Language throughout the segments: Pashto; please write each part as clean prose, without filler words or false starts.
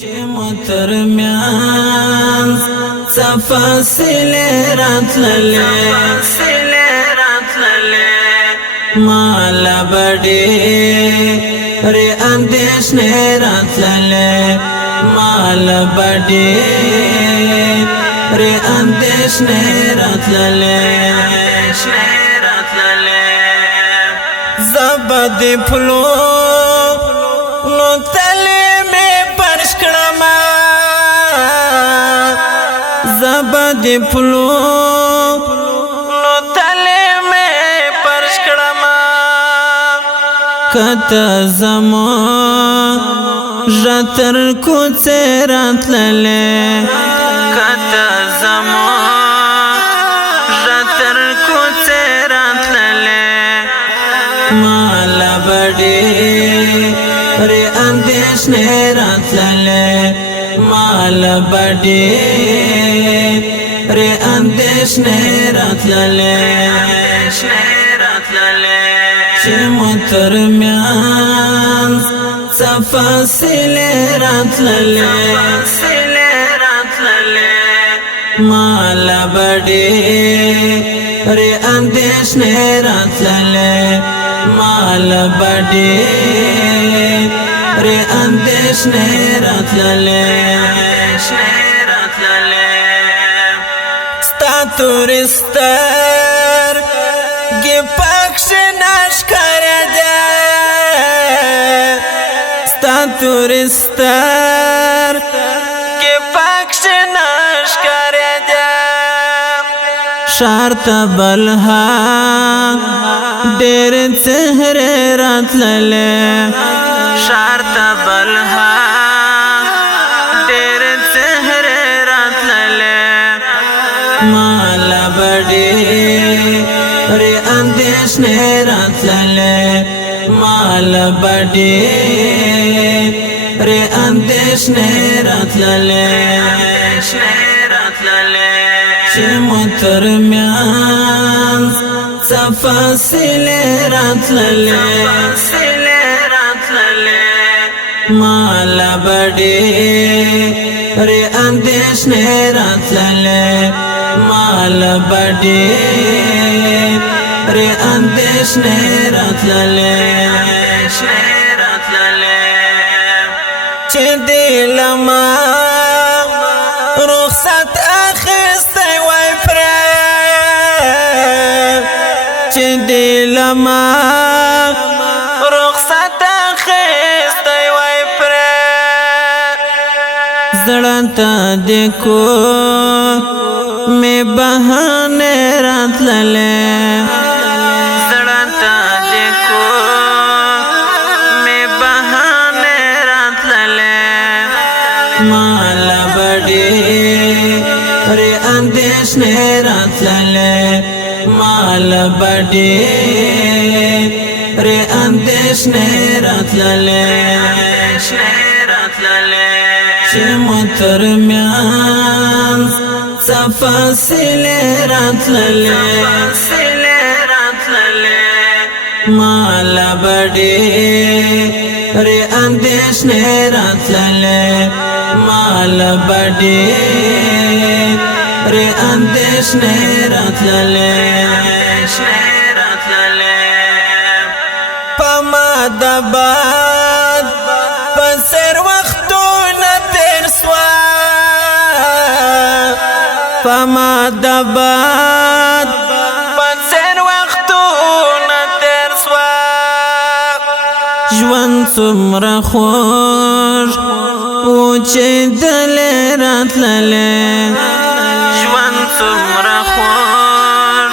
چې مترمیان فاصله راتللې مال بډې ر اندېښنې راتللې مال بډې ر اندېښنې راتللې زبد پلو نو تلې مې پرش کړم زبد پلو نو تلې مې پرش کړم کته زما ژتر کوڅه راتللې کته زما ژتر کوڅه راتللې مال بډې ر اندېښنې راتللې مال بډې ر اندېښنې راتللې چې مترمیان فاصله راتللې مال بډې ر اندېښنې راتللې مال بډې ر اندېښنې راتللې ستا تورستر ګي پکښ نشکر ده ستا تورستر ګي پکښ نشکر ده شارت بلها ډېر څهره راتللې شارت بلها ډېر څهره راتللې مال بډې ر اندېښنې راتللې مال بډې ر اندېښنې راتللې چې مترمیان فاصله راتللې مال بډې ر اندېښنې راتللې مال بډې ر اندېښنې راتللې چې دلما رخصت اخیستی وای پرې چې دلما رخصت اخیستی وای پرې زړه ته د کو مې بهانه راتللې زړه ته د کو مې بهانه راتللې مال بډې ر اندېښنې راتللې مال بډې ر اندېښنې راتللې چې مترمیان فاصله راتللې مال بډې ر اندېښنې راتللې مال بډې ر اندېښنې راتللې پما د باد پسر وختونه تیر سوا پما د باد پسر وختونه تیر سوا ژوند څومره خوږ و چې دلې راتللې ژوند څومره خوږ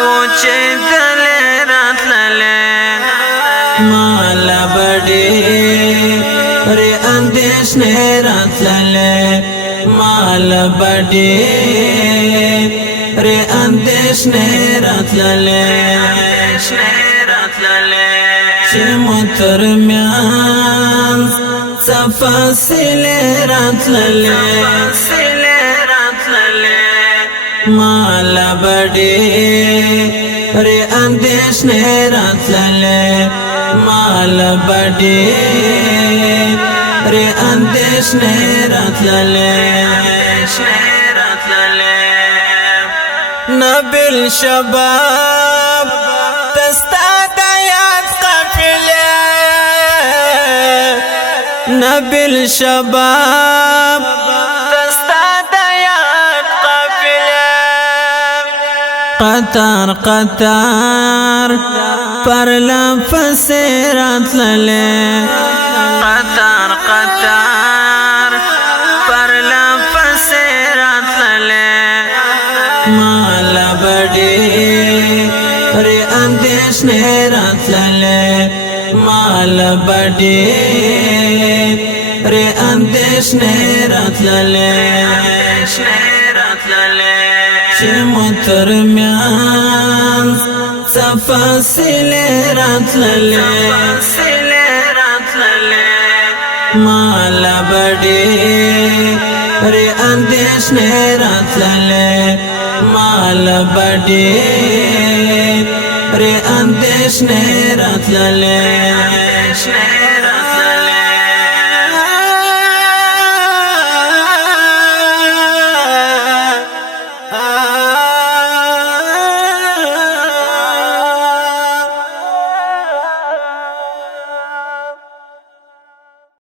و چې دلې راتللې مال بډې ر اندېښنې راتللې مال بډې ر اندېښنې راتللې چې مترمیان فاصله راتللې مال بډې ر اندېښنې راتللې مال بډې ر اندېښنې اندیشنې راتللې نبیل شباب دستا د یاد قافله نبیل شباب دستا د یاد قافله قطار قطار پر لفظ راتللې قطار قطار پر لفظ راتللې مال بڑی ری اندیشنې راتللې مال بڑی ری اندیشنې راتللې چې مترمیان فاصله راتللې مال بڑی ری اندیشنې راتللې مال بڑی ری اندیشنې راتللې